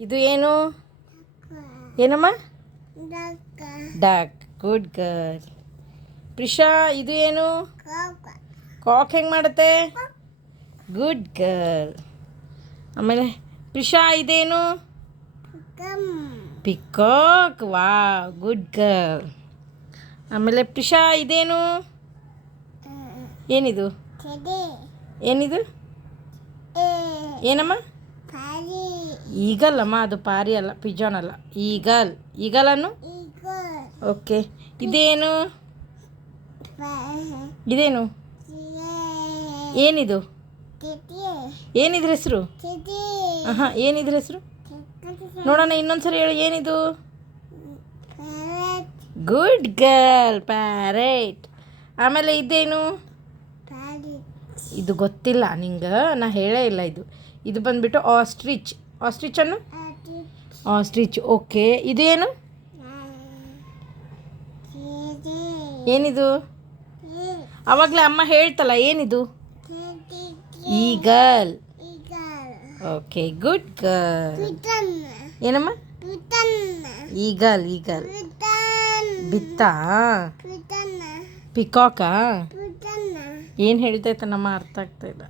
ಇದು ಏನು ಏನಮ್ಮ? ಡಕ್. Good girl. ಪ್ರಿಷಾ ಇದು ಏನು? ಕಾಕ್ ಹೆಂಗೆ ಮಾಡುತ್ತೆ? Good girl. ಆಮೇಲೆ ಪ್ರಿಷಾ ಇದೇನು? ಪಿಕಾಕ್. ವಾ, ಗುಡ್ ಗರ್ಲ್. ಆಮೇಲೆ ಪ್ರಿಷಾ ಇದೇನು? ಏನಿದು? ಏನಿದು? ಏನಮ್ಮ? ಈಗಲ್ಲಮ್ಮ, ಅದು ಪಾರಿ ಅಲ್ಲ, ಪಿಜಾನ್ ಅಲ್ಲ, ಈಗಲ್. ಈಗಲನ್ನು ಓಕೆ. ಇದೇನು? ಇದೇನು? ಏನಿದು? ಏನಿದ್ರ ಹೆಸರು? ಹಾಂ, ಏನಿದ್ರ ಹೆಸರು ನೋಡೋಣ, ಇನ್ನೊಂದ್ಸರಿ ಹೇಳಿ. ಏನಿದು? Good girl, parrot. ಆಮೇಲೆ ಇದೇನು? ಇದು ಗೊತ್ತಿಲ್ಲ ನಿಂಗೆ, ನಾ ಹೇಳೇ ಇಲ್ಲ. ಇದು ಬಂದ್ಬಿಟ್ಟು ಆಸ್ಟ್ರಿಚ್. ಆಸ್ಟ್ರಿಚನ್ನು ಆಸ್ಟ್ರಿಚ್. ಓಕೆ. ಇದೇನು? ಏನಿದು? ಅವಾಗಲೇ ಅಮ್ಮ ಹೇಳ್ತಲ್ಲ, ಏನಿದು? ಈಗಲ್. Okay, good girl. ಏನಮ್ಮ? ಈಗಲ್. ಈಗಲ್ ಬಿತ್ತಾ? ಪಿಕಾಕಾ? ಏನು ಹೇಳ್ತೈತೆ ನಮ್ಮ ಅರ್ಥ ಆಗ್ತಾ ಇಲ್ಲ.